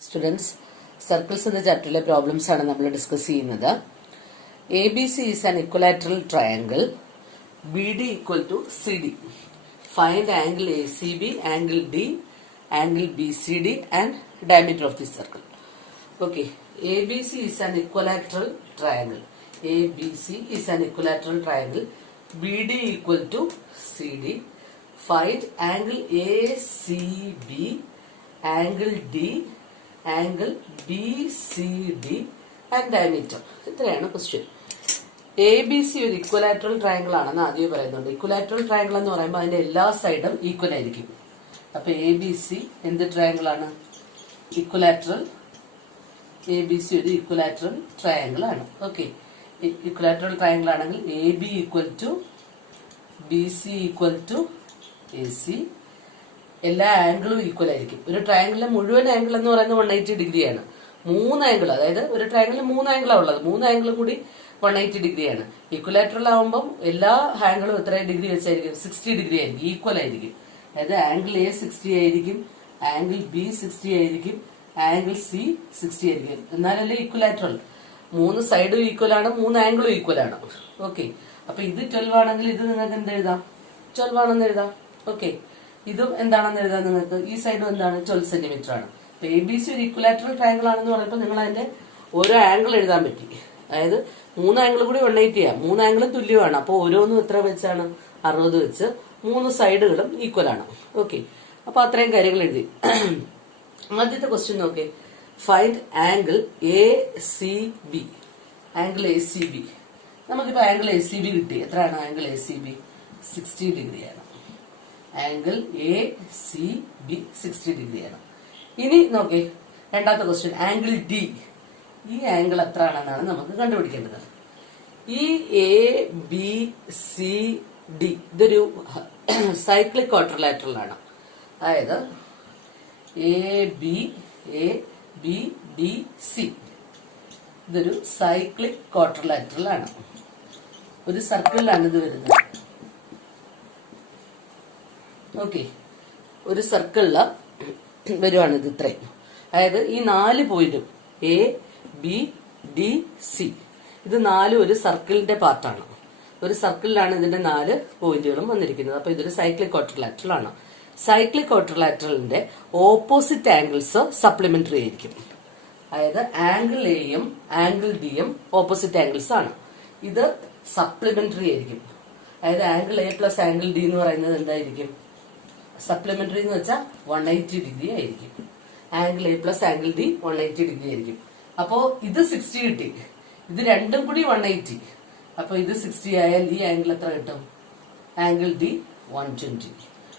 Students, circles in the chapter problems are discussed. ABC is an equilateral triangle. BD equal to CD. Find angle ACB, angle D, angle BCD and diameter of the circle. Okay, ABC is an equilateral triangle. ABC is an equilateral triangle. BD equal to CD. Find angle ACB, angle D, angle BCD and diameter. ഇത്രയാണ് question. A B C ഒരു equilateral triangle ആണെന്ന് ആദ്യം പറയുന്നുണ്ട്. Equilateral triangle എന്ന് പറയുമ്പോൾ അതിന്റെ എല്ലാ സൈഡും ഈക്വൽ ആയിരിക്കും. അപ്പൊ എ ബി സി എന്ത് ട്രയാങ്കിൾ ആണ്? ഇക്വലാറ്ററൽ. എ ബി സി ഒരു ഇക്വലാറ്ററൽ ട്രയാങ്കിൾ ആണ്. ഓക്കെ, ഇക്വലാറ്ററൽ ട്രയാങ്കിൾ ആണെങ്കിൽ A B equal to B C equal to A C. എല്ലാ ആംഗിളും ഈക്വൽ ആയിരിക്കും. ഒരു ട്രയാങ്കിളിലെ മുഴുവൻ ആംഗിൾ എന്ന് പറയുന്നത് 180 ഡിഗ്രിയാണ്. മൂന്ന് ആംഗിൾ, അതായത് ഒരു ട്രയാങ്കിളിൽ മൂന്ന് ആംഗിളാണ് ഉള്ളത്. മൂന്ന് ആംഗിളും കൂടി 180 ഡിഗ്രിയാണ്. ഇക്വലാറ്ററൽ ആവുമ്പം എല്ലാ ആംഗിളും എത്ര ഡിഗ്രി വെച്ചായിരിക്കും? 60 ഡിഗ്രി ആയിരിക്കും, ഈക്വൽ ആയിരിക്കും. അതായത് ആംഗിൾ എ 60 ആയിരിക്കും, ആംഗിൾ ബി 60 ആയിരിക്കും, ആംഗിൾ സി 60 ആയിരിക്കും. എന്നാലല്ലേ ഇക്വലാറ്ററൽ. മൂന്ന് സൈഡും ഈക്വൽ ആണ്, മൂന്ന് ആംഗിളും ഈക്വൽ ആണ്. ഓക്കെ, അപ്പൊ ഇത് 12 ആണെങ്കിൽ ഇത് നിങ്ങൾക്ക് എന്ത് എഴുതാം? 12 ആണെന്ന് എഴുതാം. ഓക്കെ, ഇതും എന്താണെന്ന് എഴുതാൻ നിങ്ങൾക്ക്. ഈ സൈഡും എന്താണ്? 12 സെന്റിമീറ്റർ ആണ്. അപ്പൊ എ ബി സി ഒരു ഇക്വലാറ്ററൽ ട്രയാങ്കിൾ ആണെന്ന് പറയുമ്പോൾ നിങ്ങൾ അതിന്റെ ഓരോ ആംഗിൾ എഴുതാൻ പറ്റി. അതായത് മൂന്ന് ആംഗിൾ കൂടി 180 ചെയ്യാം. മൂന്ന് ആംഗിളും തുല്യമാണ്. അപ്പൊ ഓരോന്നും എത്ര വെച്ചാണ്? 60 വെച്ച്. മൂന്ന് സൈഡുകളും ഈക്വൽ ആണ്. ഓക്കെ, അപ്പൊ അത്രയും കാര്യങ്ങൾ എഴുതി. ആദ്യത്തെ ക്വസ്റ്റ്യൻ നോക്കേ. Find angle A C B. Angle A C B. നമുക്കിപ്പോ ആംഗിൾ എ സി ബി കിട്ടി. എത്രയാണ് ആംഗിൾ എ സി ബി? 60 ഡിഗ്രിയാണ്. ആംഗിൾ എ സി ബി 60 ഡിഗ്രിയാണ്. ഇനി നോക്കേ, രണ്ടാമത്തെ ക്വസ്റ്റ്യൻ. Angle D. ഈ ആംഗിൾ എത്ര ആണെന്നാണ് നമുക്ക് കണ്ടുപിടിക്കേണ്ടത്. ഈ എ ബി സി ഡി ഇതൊരു സൈക്ലിക് ക്വാഡ്രിലാറ്ററൽ ആണ്. അതായത് എ ബി ഡി സി ഇതൊരു സൈക്ലിക് ക്വാഡ്രിലാറ്ററൽ ആണ്. ഒരു സർക്കിളിലാണ് ഇത് വരുന്നത്. ഓക്കെ, ഒരു സർക്കിളില് വരുവാണ് ഇത് ഇത്രയും. അതായത് ഈ 4 പോയിന്റും എ ബി ഡി സി ഇത് 4 ഒരു സർക്കിളിന്റെ പാർട്ടാണ്. ഒരു സർക്കിളിലാണ് ഇതിന്റെ 4 പോയിന്റുകളും വന്നിരിക്കുന്നത്. അപ്പൊ ഇതൊരു സൈക്ലിക് ക്വാഡ്രിലാറ്ററൽ ആണ്. സൈക്ലിക് ക്വാഡ്രിലാറ്ററലിന്റെ ഓപ്പോസിറ്റ് ആംഗിൾസ് സപ്ലിമെന്ററി ആയിരിക്കും. അതായത് ആംഗിൾ എയും ആംഗിൾ ഡിയും ഓപ്പോസിറ്റ് ആംഗിൾസ് ആണ്. ഇത് സപ്ലിമെന്ററി ആയിരിക്കും. അതായത് angle A plus angle D എന്ന് പറയുന്നത് എന്തായിരിക്കും? സപ്ലിമെന്ററി എന്ന് വെച്ചാൽ 180 ഡിഗ്രി ആയിരിക്കും. Angle A plus angle D 180 degree ആയിരിക്കും. അപ്പോ ഇത് 60 കിട്ടി. ഇത് രണ്ടും കൂടി 180. അപ്പൊ ഇത് 60 ആയാൽ ഈ ആംഗിൾ എത്ര കിട്ടും? Angle D 120.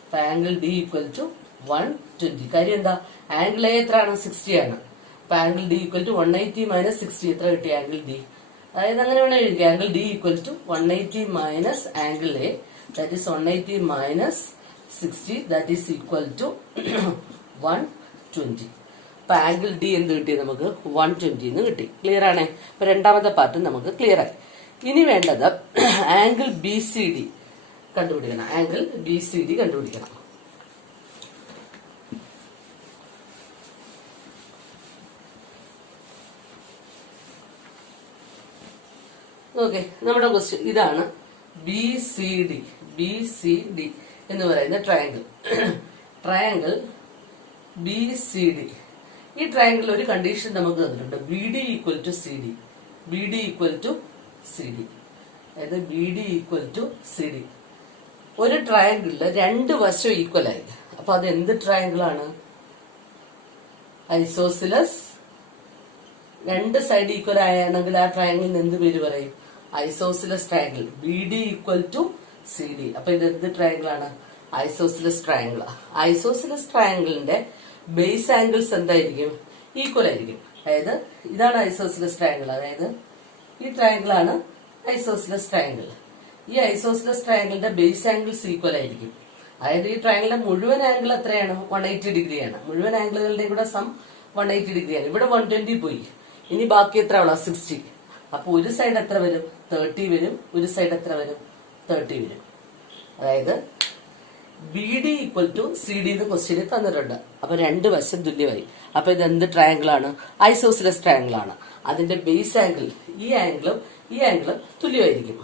അപ്പൊ ആംഗിൾ ഡി ഈക്വൽ ടു 120. കാര്യം എന്താ? ആംഗിൾ എ എത്രയാണ്? 60 ആണ്. അപ്പൊ angle D equal to 180 minus 60 എത്ര കിട്ടി? Angle D. അതായത് അങ്ങനെ വേണം എഴുതിക്കുക. Angle D equal to 180 minus angle A, that is 180 minus 60, that is equal to 120. അപ്പൊ ആംഗിൾ ഡി എന്ത് കിട്ടി? നമുക്ക് 120 എന്ന് കിട്ടി. ക്ലിയർ ആണേ? അപ്പൊ രണ്ടാമത്തെ പാർട്ട് നമുക്ക് ക്ലിയർ ആയി. ഇനി വേണ്ടത് ആംഗിൾ ബി സി ഡി കണ്ടുപിടിക്കണം. ആംഗിൾ ബി സി ഡി കണ്ടുപിടിക്കണം. ഓക്കെ, നമ്മുടെ ക്വസ്റ്റ്യൻ ഇതാണ്. B C D. B C D എന്ന് പറയുന്ന triangle. Triangle B C D. ഈ ട്രയാങ്കിളിൽ ഒരു കണ്ടീഷൻ നമുക്ക് തന്നിട്ടുണ്ട്. B D equal to C D. B D equal to C D. അതായത് B D equal to C D. ഒരു ട്രയാങ്കിളില് രണ്ട് വശം ഈക്വൽ ആയി. അപ്പൊ അത് എന്ത് ട്രയാങ്കിൾ ആണ്? ഐസോസിലസ്. രണ്ട് സൈഡ് ഈക്വൽ ആയാണെങ്കിൽ ആ ട്രയാങ്കിളിന് എന്ത് പേര് പറയും? Isosceles triangle. B D equal to C D. അപ്പൊ ഇത് എന്ത് ട്രയാങ്കിൾ ആണ്? Isosceles triangle. ഐസോസിലസ് ട്രയാങ്കിളിന്റെ ബേസ് ആംഗിൾസ് എന്തായിരിക്കും? ഈക്വൽ ആയിരിക്കും. അതായത് ഇതാണ് ഐസോസിലസ് ട്രയാങ്കിൾ. അതായത് ഈ ട്രയാങ്കിൾ ആണ് ഐസോസിലസ് ട്രയാങ്കിൾ. ഈ ഐസോസിലസ് ട്രയാങ്കിളിന്റെ ബേസ് ആംഗിൾസ് ഈക്വൽ ആയിരിക്കും. അതായത് ഈ ട്രയാങ്കിളിന്റെ മുഴുവൻ ആംഗിൾ എത്രയാണ്? 180 ഡിഗ്രിയാണ്. മുഴുവൻ ആംഗിളുകളുടെയും കൂടെ സം 180 ഡിഗ്രിയാണ്. ഇവിടെ 120 പോയി. ഇനി ബാക്കി എത്ര ഉള്ള? 60. അപ്പൊ ഒരു സൈഡ് എത്ര വരും? 30 വരും. ഒരു സൈഡ് എത്ര വരും? 30 വരും. അതായത് B D equal to C D എന്ന് ക്വസ്റ്റ്യനിൽ തന്നിട്ടുണ്ട്. അപ്പൊ രണ്ട് വശം തുല്യമായി. അപ്പൊ ഇത് എന്ത് ട്രയാങ്കിൾ ആണ്? ഐസോസിലസ് ട്രയാങ്കിൾ ആണ്. അതിന്റെ ബേസ് ആംഗിൾ ഈ ആംഗിളും തുല്യമായിരിക്കും.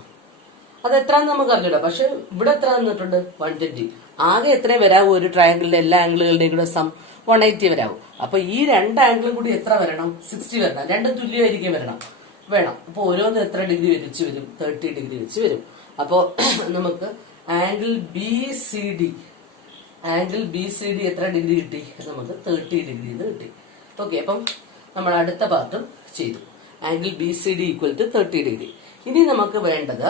അത് എത്രയാണെന്ന് നമുക്ക് അറിഞ്ഞില്ല. പക്ഷെ ഇവിടെ എത്ര തന്നിട്ടുണ്ട്? 120. ആകെ എത്ര വരാവൂ? ഒരു ട്രയാങ്കിളിന്റെ എല്ലാ ആംഗിളുകളുടെയും കൂടെ സം 180 വരാവും. അപ്പൊ ഈ രണ്ട് ആംഗിളും കൂടി എത്ര വരണം? 60 വരണം. രണ്ടും തുല്യമായിരിക്കും വേണം. അപ്പൊ ഓരോന്ന് എത്ര ഡിഗ്രി വെച്ച് വരും? 30 ഡിഗ്രി വെച്ച് വരും. അപ്പോ നമുക്ക് ആംഗിൾ ബി സി ഡി എത്ര ഡിഗ്രി കിട്ടി? നമുക്ക് 30 ഡിഗ്രി കിട്ടി. ഓക്കെ, അപ്പം നമ്മൾ അടുത്ത പാർട്ടും ചെയ്തു. Angle B C D equal to 30 degree. ഇനി നമുക്ക് വേണ്ടത്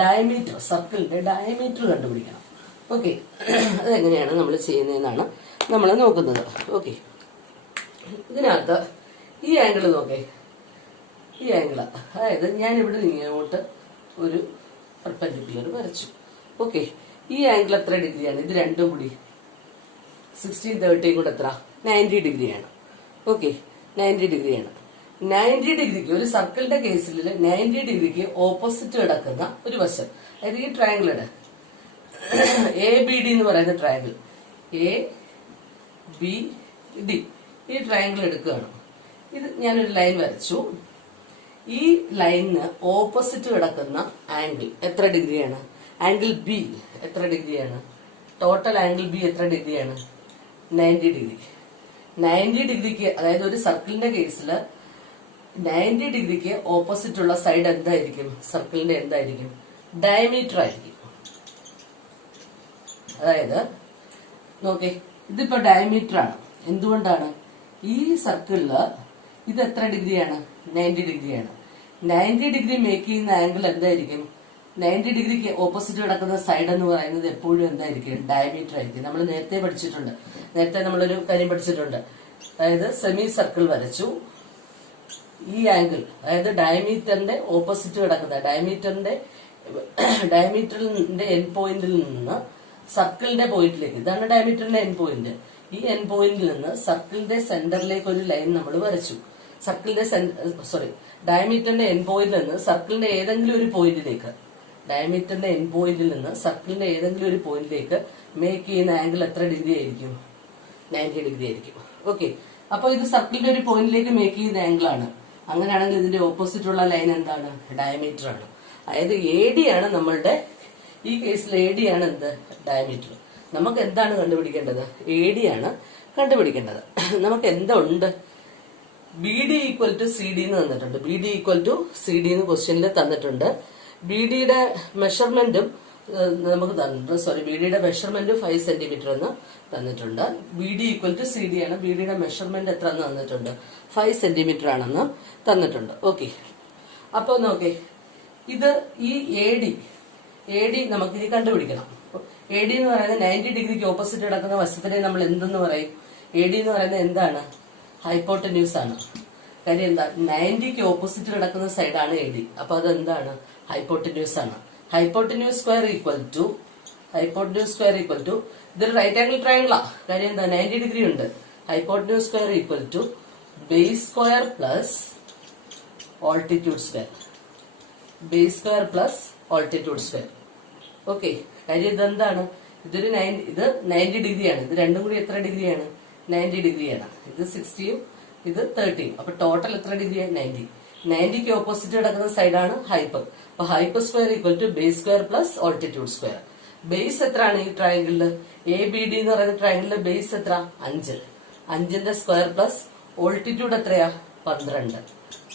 ഡയമീറ്റർ, സർക്കിളിന്റെ ഡയമീറ്റർ കണ്ടുപിടിക്കണം. ഓക്കെ, അതെങ്ങനെയാണ് നമ്മൾ ചെയ്യുന്നതെന്നാണ് നമ്മൾ നോക്കുന്നത്. ഓക്കെ, ഇതിനകത്ത് ഈ ആംഗിൾ നോക്കേ, ഈ ആംഗിള്, അതായത് ഞാൻ ഇവിടെ ഇങ്ങോട്ട് ഒരു പെർപെൻഡിക്കുലർ വരച്ചു. ഓക്കെ, ഈ ആംഗിൾ എത്ര ഡിഗ്രിയാണ്? ഇത് രണ്ടും കൂടി 16 30 കൂടെ എത്ര? 90 ഡിഗ്രിയാണ്. ഓക്കെ, 90 ഡിഗ്രിയാണ്. 90 ഡിഗ്രിക്ക് ഒരു സർക്കിളിന്റെ കേസിൽ 90 ഡിഗ്രിക്ക് ഓപ്പോസിറ്റ് കിടക്കുന്ന ഒരു വശം, അതായത് ഈ ട്രയാങ്കിളുടെ എ ബി ഡി എന്ന് പറയുന്ന ട്രയാങ്കിൾ, എ ബി ഡി, ഈ ട്രയാങ്കിൾ എടുക്കുകയാണ്. ഇത് ഞാനൊരു ലൈൻ വരച്ചു. ഈ ലൈനിന് ഓപ്പോസിറ്റ് കിടക്കുന്ന ആംഗിൾ എത്ര ഡിഗ്രിയാണ്? ആംഗിൾ ബി എത്ര ഡിഗ്രിയാണ്? ടോട്ടൽ ആംഗിൾ ബി എത്ര ഡിഗ്രിയാണ്? 90 ഡിഗ്രി. 90 ഡിഗ്രിക്ക്, അതായത് ഒരു സർക്കിളിന്റെ കേസിൽ 90 ഡിഗ്രിക്ക് ഓപ്പോസിറ്റ് ഉള്ള സൈഡ് എന്തായിരിക്കും? സർക്കിളിന്റെ എന്തായിരിക്കും? ഡയമീറ്റർ ആയിരിക്കും. അതായത് നോക്കേ, ഇതിപ്പോ ഡയമീറ്റർ ആണ്. എന്തുകൊണ്ടാണ്? ഈ സർക്കിളില് ഇത് എത്ര ഡിഗ്രിയാണ്? 90 ഡിഗ്രിയാണ്. 90 ഡിഗ്രി മേക്ക് ചെയ്യുന്ന ആംഗിൾ എന്തായിരിക്കും? 90 ഡിഗ്രിക്ക് ഓപ്പോസിറ്റ് കിടക്കുന്ന സൈഡ് എന്ന് പറയുന്നത് എപ്പോഴും എന്തായിരിക്കും? ഡയമീറ്റർ ആയിരിക്കും. നമ്മൾ നേരത്തെ പഠിച്ചിട്ടുണ്ട്. നേരത്തെ നമ്മളൊരു കാര്യം പഠിച്ചിട്ടുണ്ട്. അതായത് സെമി സർക്കിൾ വരച്ചു. ഈ ആംഗിൾ, അതായത് ഡയമീറ്ററിന്റെ ഓപ്പോസിറ്റ് കിടക്കുന്ന ഡയമീറ്ററിന്റെ എൻ പോയിന്റിൽ നിന്ന് സർക്കിളിന്റെ പോയിന്റിലേക്ക്, ഇതാണ് ഡയമീറ്ററിന്റെ എൻ പോയിന്റ്. ഈ എൻ പോയിന്റിൽ നിന്ന് സർക്കിളിന്റെ സെന്ററിലേക്ക് ഒരു ലൈൻ നമ്മൾ വരച്ചു. ഡയമീറ്ററിന്റെ എൻ പോയിന്റിൽ നിന്ന് സർക്കിളിന്റെ ഏതെങ്കിലും ഒരു പോയിന്റിലേക്ക്, മേക്ക് ചെയ്യുന്ന ആംഗിൾ എത്ര ഡിഗ്രി ആയിരിക്കും? 90 ഡിഗ്രി ആയിരിക്കും. ഓക്കെ, അപ്പൊ ഇത് സർക്കിളിന്റെ ഒരു പോയിന്റിലേക്ക് മേക്ക് ചെയ്യുന്ന ആംഗിൾ ആണ്. അങ്ങനെയാണെങ്കിൽ ഇതിന്റെ ഓപ്പോസിറ്റ് ഉള്ള ലൈൻ എന്താണ്? ഡയമീറ്റർ ആണ്. അതായത് എ ഡി ആണ് നമ്മളുടെ, ഈ കേസിൽ എ ഡി ആണ് എന്ത്? ഡയമീറ്റർ. നമുക്ക് എന്താണ് കണ്ടുപിടിക്കേണ്ടത്? എ ഡി ആണ് കണ്ടുപിടിക്കേണ്ടത്. നമുക്ക് എന്തുണ്ട്? B D equal to C D എന്ന് തന്നിട്ടുണ്ട്. B D equal to C D എന്ന് ക്വസ്റ്റ്യനിൽ തന്നിട്ടുണ്ട്. ബി ഡിയുടെ മെഷർമെന്റും നമുക്ക് തന്നിട്ടുണ്ട്. ബി ഡിയുടെ മെഷർമെന്റ് 5 സെന്റിമീറ്റർ എന്ന് തന്നിട്ടുണ്ട്. B D equal to C D ആണ്. ബി ഡിയുടെ മെഷർമെന്റ് എത്ര എന്ന് തന്നിട്ടുണ്ട്? 5 സെന്റിമീറ്റർ ആണെന്ന് തന്നിട്ടുണ്ട്. ഓക്കെ, അപ്പൊ നോക്കേ, ഇത് ഈ എ ഡി നമുക്ക് ഇനി കണ്ടുപിടിക്കണം. എ ഡി എന്ന് പറയുന്നത് 90 ഡിഗ്രിക്ക് ഓപ്പോസിറ്റ് കിടക്കുന്ന വശത്തിനെ നമ്മൾ എന്തെന്ന് പറയും? എ ഡി എന്ന് പറയുന്നത് എന്താണ്? ഹൈപ്പോട്ടന്യൂസ് ആണ്. കാര്യം എന്താ? 90ക്ക് ഓപ്പോസിറ്റ് കിടക്കുന്ന സൈഡാണ് എ ഡി. അപ്പൊ അത് എന്താണ്? ഹൈപ്പോട്ടന്യൂസ് ആണ്. ഹൈപ്പോട്ടന്യൂസ് സ്ക്വയർ ഈക്വൽ ടു ഇതൊരു റൈറ്റ് ആംഗിൾ ട്രയാങ്കിളാ. കാര്യം എന്താ? 90 ഡിഗ്രി ഉണ്ട്. Hypotenuse square equal to base square plus altitude square. Okay, കാര്യം ഇതെന്താണ്? ഇത് 90 ഡിഗ്രിയാണ്. ഇത് രണ്ടും കൂടി എത്ര ഡിഗ്രിയാണ്? 90 ഡിഗ്രിയാണ്. ഇത് 60യും ഇത് 30യും. അപ്പൊ ടോട്ടൽ എത്ര ഡിഗ്രിയാണ്? 90. 90ക്ക് ഓപ്പോസിറ്റ് കിടക്കുന്ന സൈഡാണ് ഹൈപ്പർ. അപ്പൊ hyper square equal to base square plus altitude square. Base എത്രയാണ് ഈ ട്രയാങ്കിളില്? എ ബി ഡി എന്ന് പറയുന്ന ട്രയാങ്കിളിലെ ബേസ് എത്ര? 5. 5ന്റെ സ്ക്വയർ പ്ലസ് ഓൾട്ടിറ്റ്യൂഡ് എത്രയാ? 12.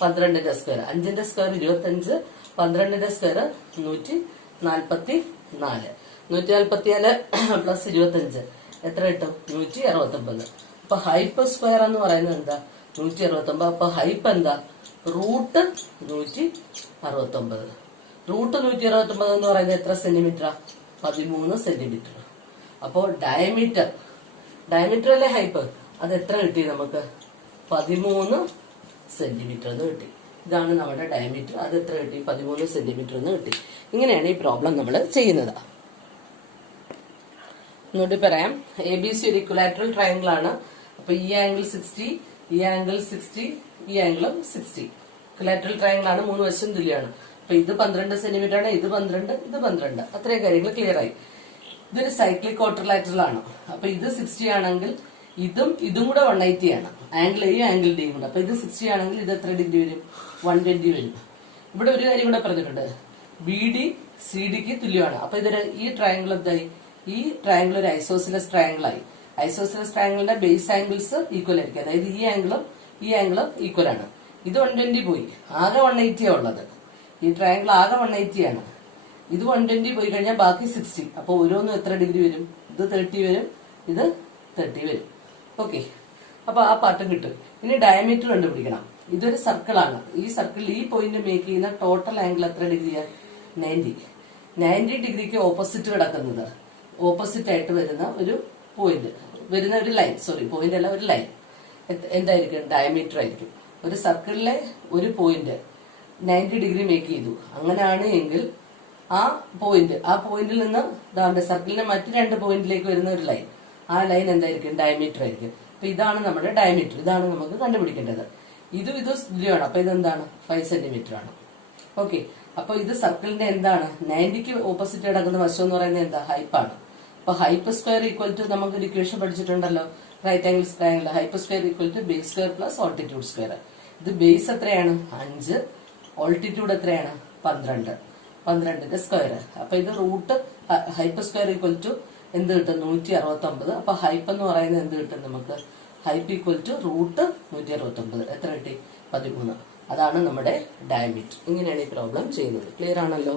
12ന്റെ സ്ക്വയർ. 5ന്റെ സ്ക്വയർ 25, 12ന്റെ സ്ക്വയർ 144. 144 പ്ലസ് 25 എത്ര കിട്ടും? 169. അപ്പൊ ഹൈപ്പ് സ്ക്വയർ എന്ന് പറയുന്നത് എന്താ? 169. അപ്പൊ ഹൈപ്പ് എന്താ? റൂട്ട് 169. റൂട്ട് 169 എന്ന് പറയുന്നത് എത്ര സെന്റിമീറ്ററാ? 13 സെന്റിമീറ്റർ. അപ്പോ ഡയമീറ്റർ അല്ലേ ഹൈപ്പ്, അത് എത്ര കിട്ടി നമുക്ക്? 13 സെന്റിമീറ്റർ എന്ന് കിട്ടി. ഇതാണ് നമ്മുടെ ഡയമീറ്റർ. അത് എത്ര കിട്ടി? 13 സെന്റിമീറ്റർ എന്ന് കിട്ടി. ഇങ്ങനെയാണ് ഈ പ്രോബ്ലം നമ്മൾ ചെയ്യുന്നത്. ഒന്നുകൂടി പറയാം. എ ബി സി ഒരു ഇക്വലാറ്ററൽ ട്രയാങ്കിൾ ആണ്. അപ്പൊ ഈ ആംഗിൾ 60, ഈ ആംഗിൾ 60, ഈ ആംഗിളും 60. ഇക്വലാറ്ററൽ ട്രയാങ്കിൾ ആണ്. 3 വശം തുല്യമാണ്. അപ്പൊ ഇത് 12 സെന്റിമീറ്റർ ആണ്. ഇത് 12, ഇത് 12. അത്രയും കാര്യങ്ങൾ ക്ലിയർ ആയി. ഇതൊരു സൈക്ലിക് ക്വാഡ്രിലാറ്ററൽ ആണ്. അപ്പൊ ഇത് 60 ആണെങ്കിൽ ഇതും കൂടെ 180 ആണ്. ആംഗിൾ എയും ആംഗിൾ ഡിയും കൂടെ. അപ്പൊ ഇത് 60 ആണെങ്കിൽ ഇത് എത്ര ഡിഗ്രി വരും? 120 വരും. ഇവിടെ ഒരു കാര്യം കൂടെ പറഞ്ഞിട്ടുണ്ട്, ബി ഡി സി ഡിക്ക് തുല്യമാണ്. അപ്പൊ ഈ ട്രയാങ്കിൾ എന്തായി? ഈ ട്രയാങ്കിൾ ഒരു ഐസോസിലസ് ട്രയാങ്കിൾ ആയി. ഐസോസിലസ് ട്രയാങ്കിളിന്റെ ബേസ് ആംഗിൾസ് ഈക്വൽ ആയിരിക്കും. അതായത് ഈ ആംഗിളും ഈക്വൽ ആണ്. ഇത് 120 പോയി, ആകെ 180 ഉള്ളത്. ഈ ട്രയാങ്കിൾ ആകെ 180 ആണ്. ഇത് 120 പോയി കഴിഞ്ഞാൽ ബാക്കി 60. അപ്പൊ ഓരോന്നും എത്ര ഡിഗ്രി വരും? ഇത് 30 വരും, ഇത് 30 വരും. ഓക്കെ, അപ്പൊ ആ പാർട്ടും കിട്ടും. ഇനി ഡയമീറ്റർ കണ്ടുപിടിക്കണം. ഇതൊരു സർക്കിൾ ആണ്. ഈ സർക്കിളിൽ ഈ പോയിന്റ് മേക്ക് ചെയ്യുന്ന ടോട്ടൽ ആംഗിൾ എത്ര ഡിഗ്രിയാണ്? 90 ഡിഗ്രിക്ക് ഓപ്പോസിറ്റ് കിടക്കുന്നത്, ഓപ്പോസിറ്റ് ആയിട്ട് വരുന്ന ഒരു പോയിന്റ്, വരുന്ന ഒരു ലൈൻ, സോറി പോയിന്റ് അല്ല, ഒരു ലൈൻ എന്തായിരിക്കും? ഡയമീറ്റർ ആയിരിക്കും. ഒരു സർക്കിളിലെ ഒരു പോയിന്റ് 90 ഡിഗ്രി മേക്ക് ചെയ്തു. അങ്ങനെയാണ് എങ്കിൽ ആ പോയിന്റിൽ നിന്ന് സർക്കിളിന്റെ മറ്റു 2 പോയിന്റിലേക്ക് വരുന്ന ഒരു ലൈൻ, ആ ലൈൻ എന്തായിരിക്കും? ഡയമീറ്റർ ആയിരിക്കും. അപ്പൊ ഇതാണ് നമ്മുടെ ഡയമീറ്റർ. ഇതാണ് നമുക്ക് കണ്ടുപിടിക്കേണ്ടത്. ഇത് തുല്യമാണ്. അപ്പൊ ഇതെന്താണ്? 5 സെന്റിമീറ്റർ ആണ്. ഓക്കെ, അപ്പൊ ഇത് സർക്കിളിന്റെ എന്താണ്? 90ക്ക് ഓപ്പോസിറ്റ് കിടക്കുന്ന വശം എന്ന് പറയുന്നത് എന്താ? ഹൈപ്പാണ്. അപ്പൊ ഹൈപ്പ് സ്ക്വയർ ഈക്വൽ ടു, നമുക്ക് ഒരു ഇക്വേഷൻ പഠിച്ചിട്ടുണ്ടല്ലോ, right angle triangle. Hyp square equal to base square plus altitude square. ഇത് ബേസ് എത്രയാണ്? 5, ഓൾട്ടിറ്റ്യൂഡ് എത്രയാണ്? 12ന്റെ സ്ക്വയർ. അപ്പൊ ഇത് root hyp square equal to എന്ത് കിട്ടും? 169. അപ്പൊ ഹൈപ്പ് എന്ന് പറയുന്നത് എന്ത് കിട്ടും നമുക്ക്? Hype equal to root 169. എത്ര കിട്ടി? 13. അതാണ് നമ്മുടെ ഡയമീറ്റർ. ഇങ്ങനെയാണ് ഈ പ്രോബ്ലം ചെയ്യുന്നത്. ക്ലിയർ ആണല്ലോ?